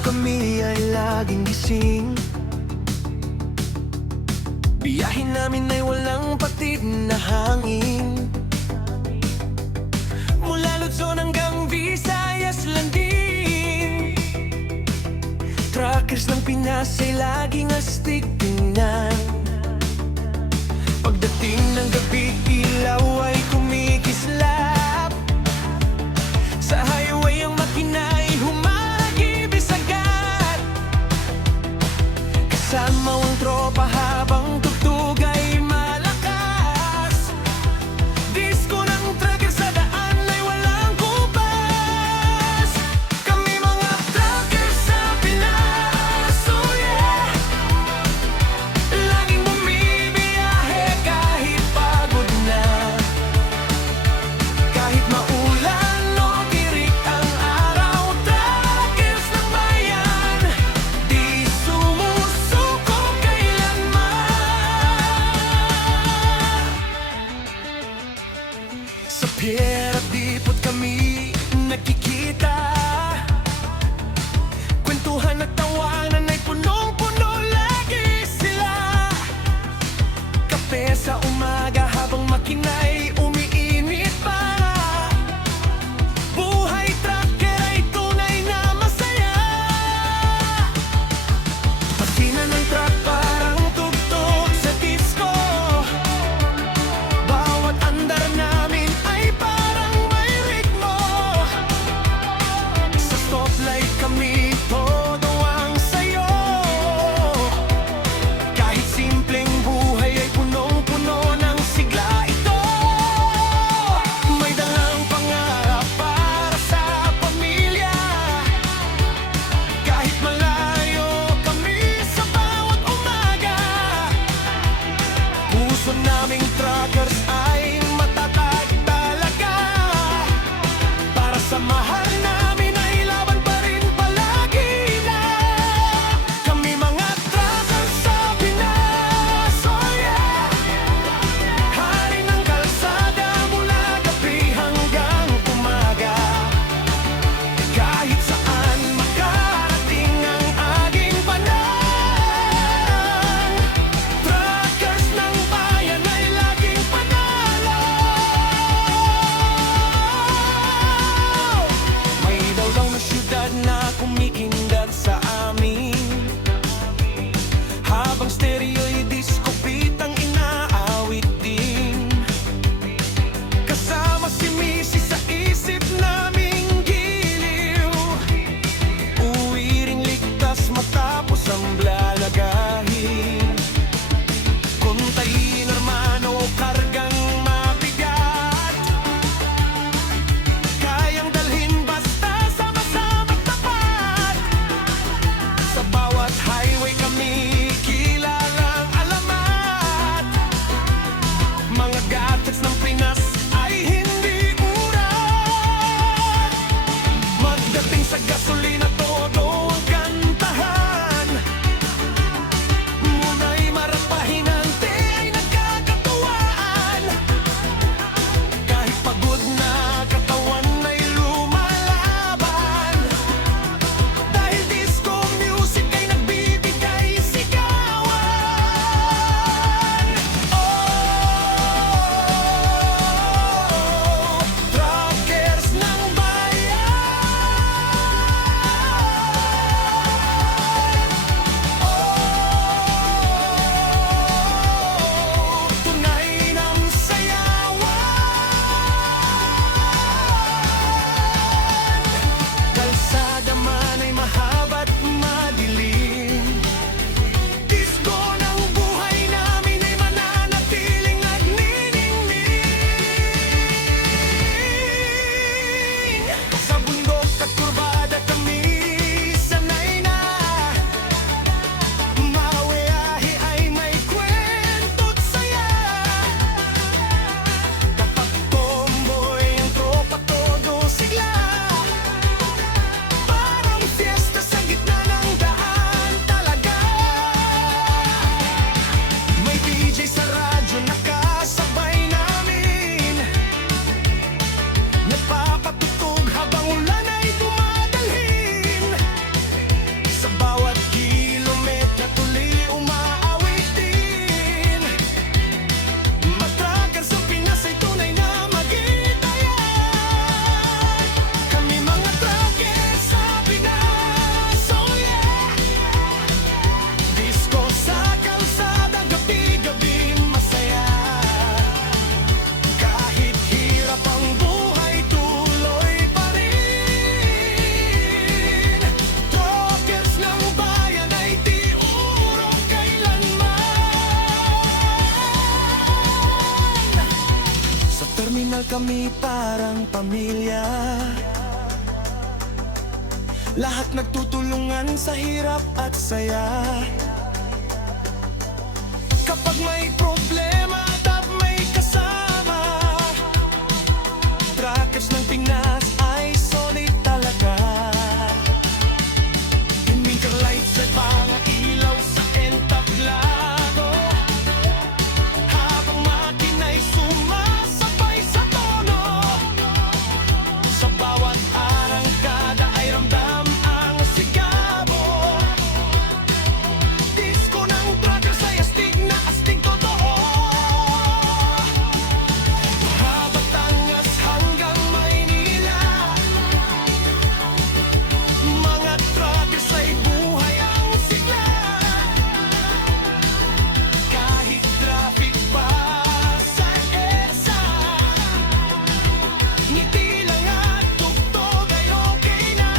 kami ay laging gising. Biyahin namin ay walang patid na hangin. Mula Luzon hanggang Visayas lang din. Truckers ng Pinas ay laging astig tingnan. Pagdating ng gabi, ilaw ay kumikislap. Sa highway ang makina ay humahagibis agad. Kasama ang tropa habang tugtog ay malakas. Disco ng trucker sa daan ay walang kubas. Kami mga truckers sa Pinas, oh yeah. Laging bumibiyahe kahit pagod na. Kahit maulan o tirik ang araw, truckers ng bayan, di sumusuko kailanman. Sa pier at dipot kami nagkikita. Kwentuhan at tawanan ay punong-puno lagi sila. Kape sa umaga habang makina'y umiinit pa. Buhay trucker ay tunay na masaya. Pasina ng truck parang tugtog sa disco. Bawat andar namin ay parang may ritmo. Sa stoplight kami todo ang sayo. Kahit simpleng buhay ay punong-puno ng sigla ito. May dalang pangarap para sa pamilya. Kahit malayo kami sa bawat umaga. Puso naming truckers ay matatag talaga. Para sa mahal namin ay laban pa rin palagi na. Kami mga truckers sa Pinas, oh yeah. Hari ng kalsada mula gabi hanggang umaga. Kahit saan makarating ang ating panahon, truckers ng bayan ay laging panay. Emosyonal kami parang pamilya. Lahat nagtutulungan sa hirap at saya. Kapag may problema at may kasama, Truckers ng Pinas ay solid talaga. Inminter lights at mga ilaw sa entablado, habang makina'y sumasabay sa tono. Sa bawat arangkada ay ramdam ang sigabo. Disko ng truckers ay astig na astig totoo. Batangas hanggang Maynila, mga truckers ay buhay ang sigla. Kahit traffic pa sa EDSA, ngiti lang at tugtog ay okay na.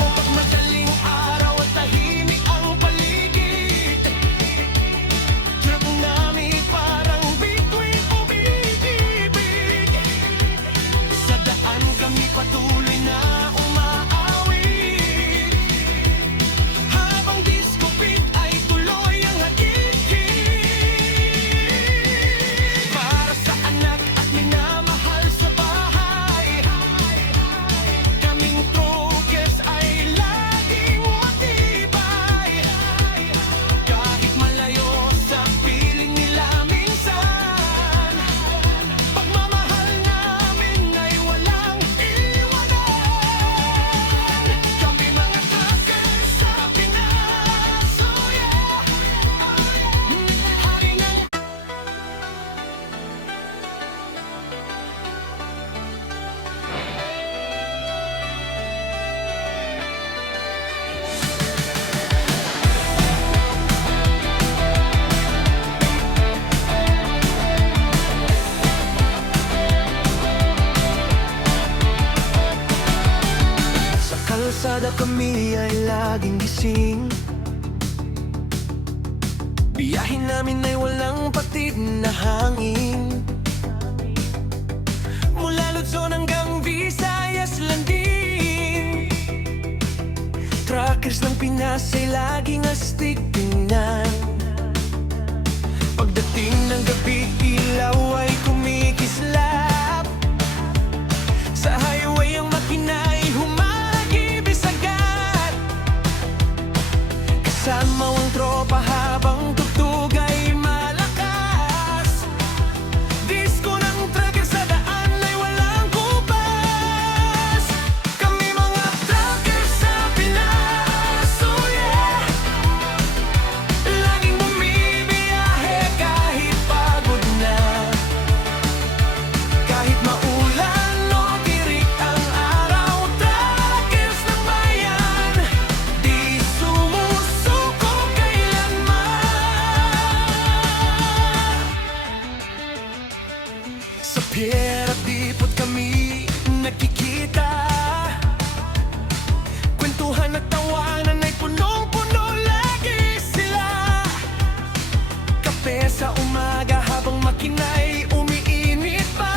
O pag madaling araw at tahimik ang paligid, truck namin parang bituin umibig. Sa daan kami patuloy na umaawit, habang disco beat ay tuloy ang hagit-hit. Para sa anak at minamahal sa bahay, kaming truckers ay laging matibay. Kahit malayo sa piling nila minsan, pagmamahal namin ay walang iwanan. Kami mga truckers sa Pinas, oh yeah. Hari ng Sa kalsada kami ay laging gising. Biyahin namin ay walang patid na hangin. Mula Luzon hanggang Visayas lang din. Truckers ng Pinas ay laging astig tingnan. Pagdating ng gabi, ilaw ay kumikislap. Sa highway ang makina ay humagibis agad. Kasama ang tropa habang tugtog ay malakas. Disko ng truckers sa daan ay walang kupas. Kami mga truckers sa Pinas, oh yeah. Laging bumibiyahe kahit pagod na. Kahit maulan o tirik ang araw, truckers ng bayan, di sumusuko kailanman. Sa pier at dipot kami nagkikita. Kwentuhan at tawanan ay punong-puno lagi sila. Kape sa umaga habang makina'y umiinit pa.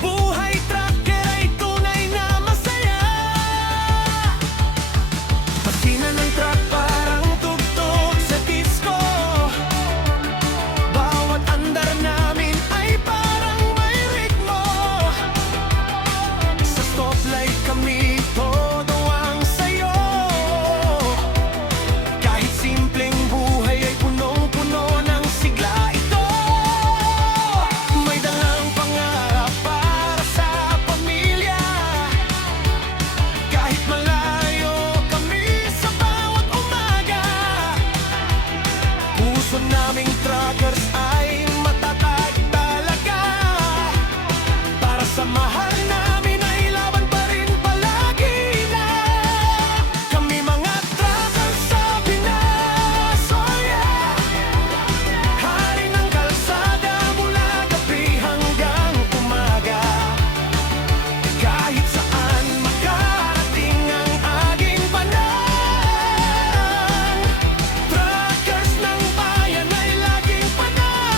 Buhay trucker ay tunay na masaya. Patina ng truck parang tugtog sa disco. Bawat andar namin ay parang may ritmo. Sa stoplight kami todo ang sayo. Kahit simpleng buhay ay punong-puno ng sigla ito. May dalang pangarap para sa pamilya. Kahit malayo kami sa bawat umaga, puso naming truckers ay matatag talaga. Para sa mahal namin ay laban pa rin palagi na. Kami mga truckers sa Pinas, oh yeah. Hari ng kalsada mula gabi hanggang umaga. Kahit saan makarating ang aging panang, truckers ng bayan ay laging panang.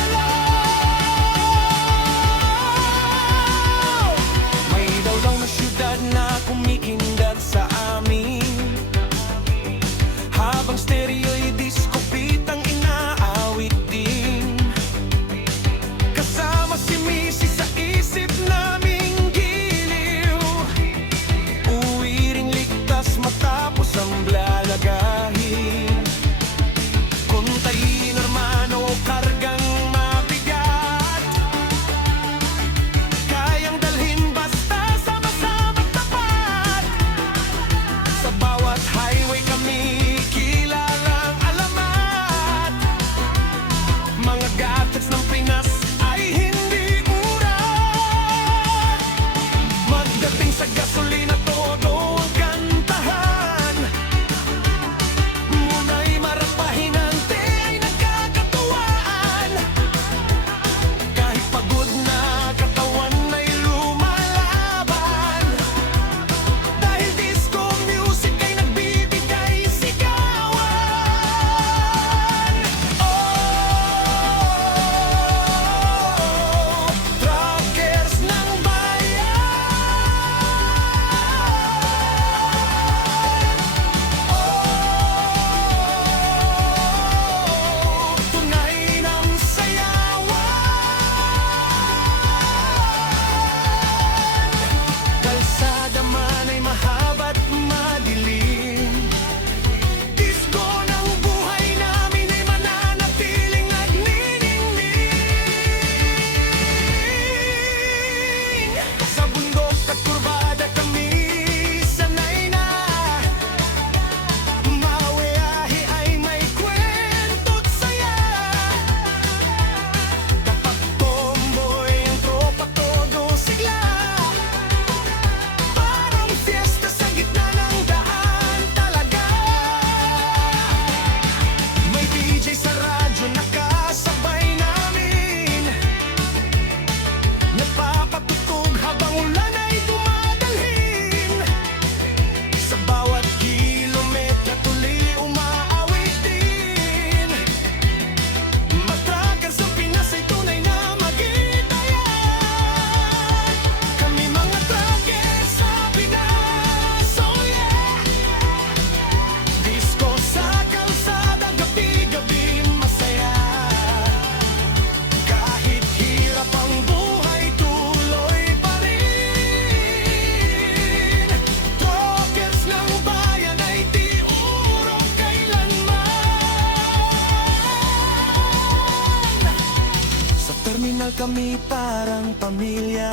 Terminal kami parang pamilya,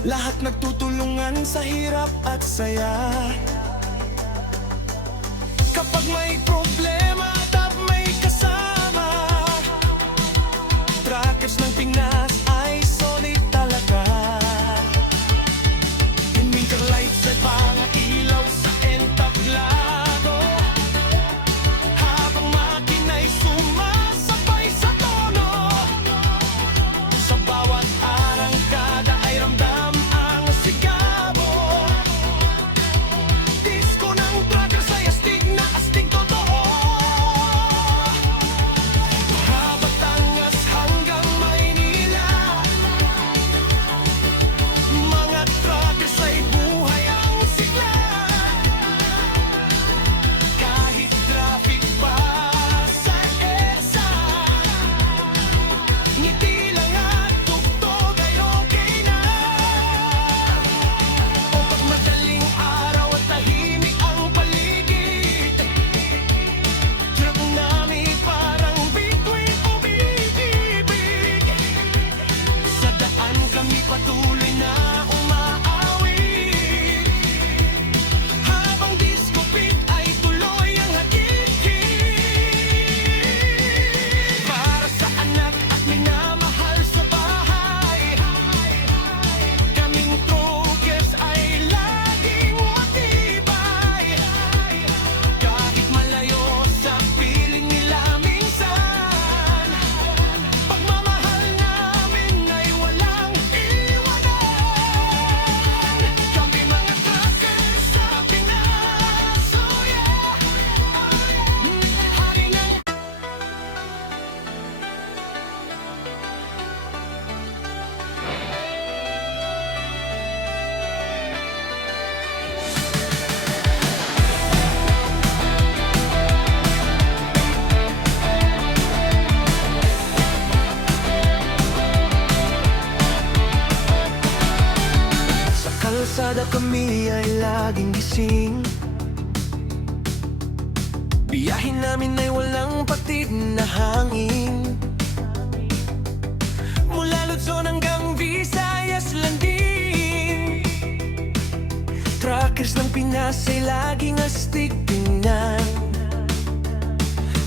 lahat nagtutulungan sa hirap at saya. Kapag may problema at may kasama, Truckers ng Pinas ay solid talaga. In winter lights at mga ilaw sa entablado, habang makina'y sumasabay sa tono. Sa bawat arangkada ay ramdam ang sigabo. Disko ng truckers ay astig na astig totoo. Batangas hanggang Maynila, mga truckers ay buhay ang sigla. Kahit traffic pa sa EDSA, ngiti lang at tugtog ay okay na. O pag madaling araw at tahimik ang paligid, truck namin parang bituin umibig. Sa daan kami patuloy na umaawit, habang disco beat ay tuloy ang hagit-hit. Para sa anak at minamahal sa bahay, kaming truckers ay laging matibay. Kahit malayo sa piling nila minsan, pagmamahal namin ay walang iwanan. Kami mga truckers sa Pinas, oh yeah. Hari ng Sa kalsada kami ay laging gising, biyahin namin ay walang patid na hangin. Mula Luzon hanggang Visayas lang din, truckers ng Pinas ay laging astig tingnan.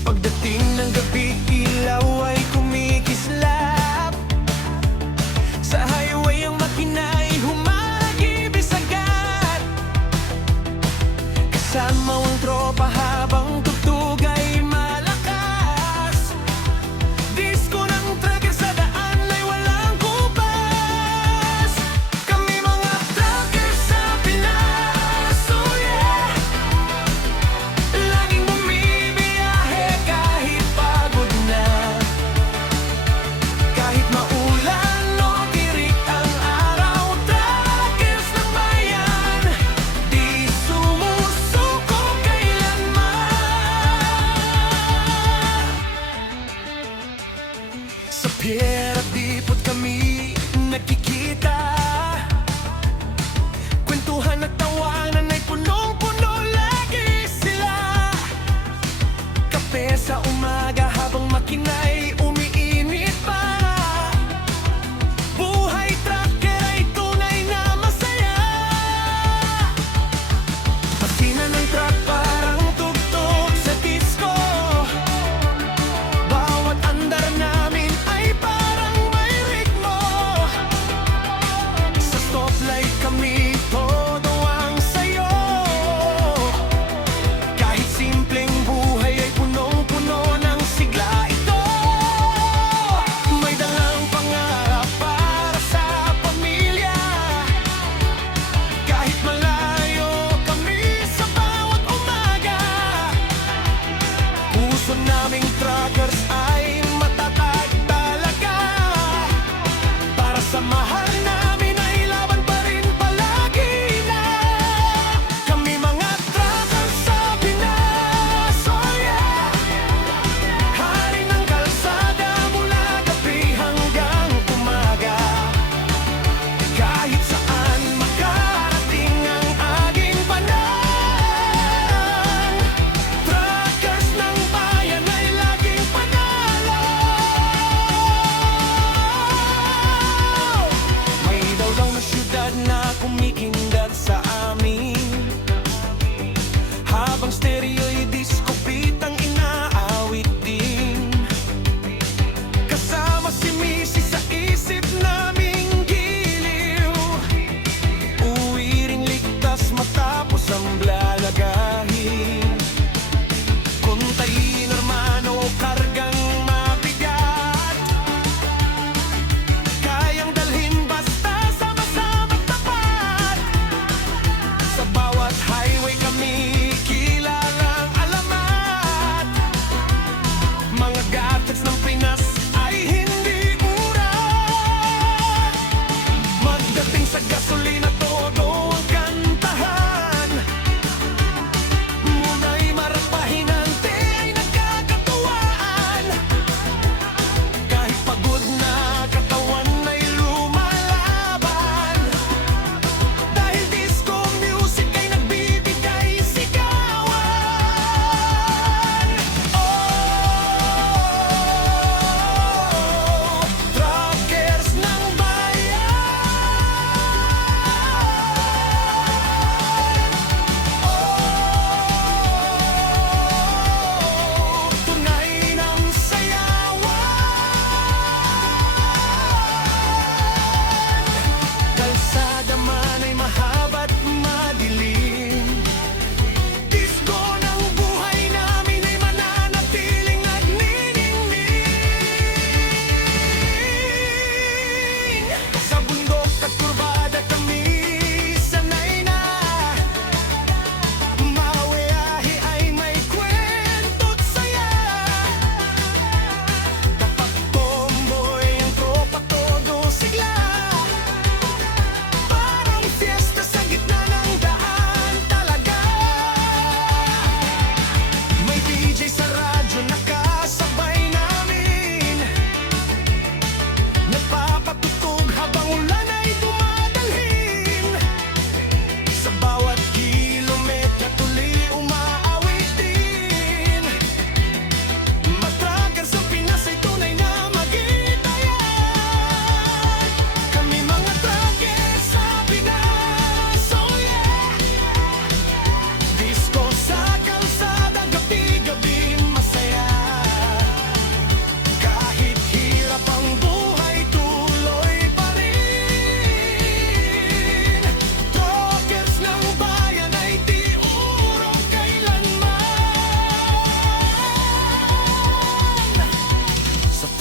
Pagdating ng gabi, ilaw ay kumikislap. Sa highway ang makina ay humagibis agad. Kasama ang tropa habang tugtog ay malakas. Disko ng truckers sa daan ay walang kubas. Kami mga truckers sa Pinas, oh yeah. Laging bumibiyahe kahit pagod na, kahit maulan o tirik ang araw. Truckers ng bayan, di sumusuko kailanman. Sa pier at dipot kami nagkikita, kwentuhan at tawanan ay punong-puno lagi sila. Kape sa umaga habang makina'y umiinit pa. Buhay trucker ay tunay na masaya. Pasina ng truck parang tugtog sa disco. Bawat andar namin ay parang may ritmo. Sa stoplight kami todo ang sayo. Kahit simpleng buhay ay punong-puno ng sigla ito.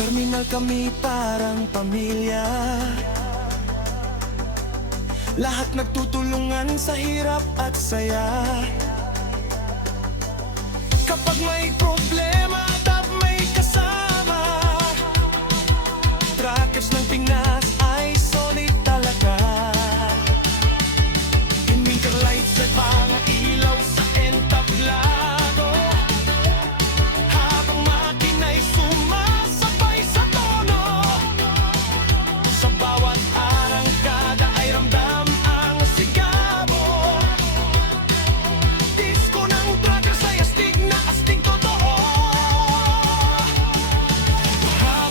terminal kami parang pamilya. Lahat nagtutulungan sa hirap at saya. Kapag may problema, dapat may kasama. Truckers ng Pinas ay solid talaga. Winter lights at mga ilaw sa entablado. Habang makina'y sumasabay sa tono. Sa bawat arangkada ay ramdam ang sigabo. Disco ng truckers ay astig na astig totoo.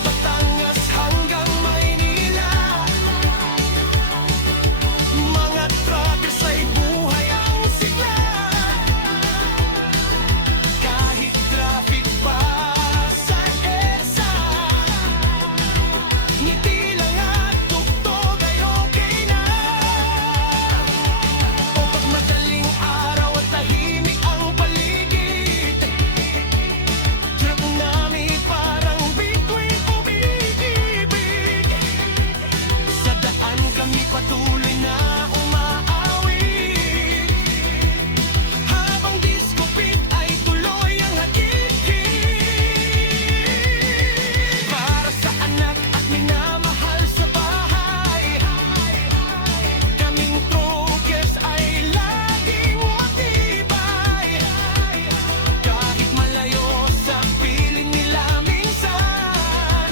Batangas hanggang Maynila, mga truckers ay buhay ang sigla. Kahit traffic pa sa EDSA, ngiti lang at tugtog ay okay na. O pag madaling araw at tahimik ang paligid, truck namin parang bituin umiibig. Sa daan kami patuloy na umaawit, habang disco beat ay tuloy ang hagit-hit. Para sa anak at minamahal sa bahay, kaming truckers ay laging matibay. Kahit malayo sa piling nila minsan,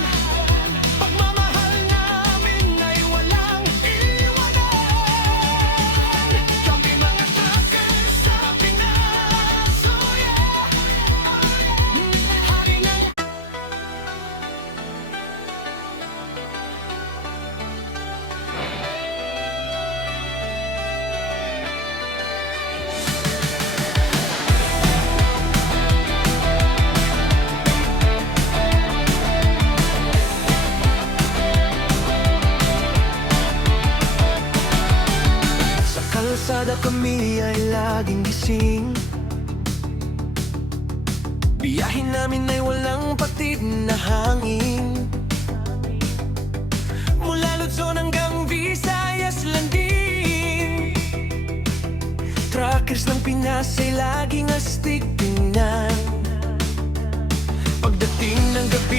pagmamahal namin ay walang iwanan. Kami mga truckers sa Pinas, oh yeah. Hari ng Sa kalsada kami ay laging gising. Biyahin namin ay walang patid na hangin. Mula Luzon hanggang Visayas lang din. Truckers ng Pinas ay laging astig tingnan. Pagdating ng gabi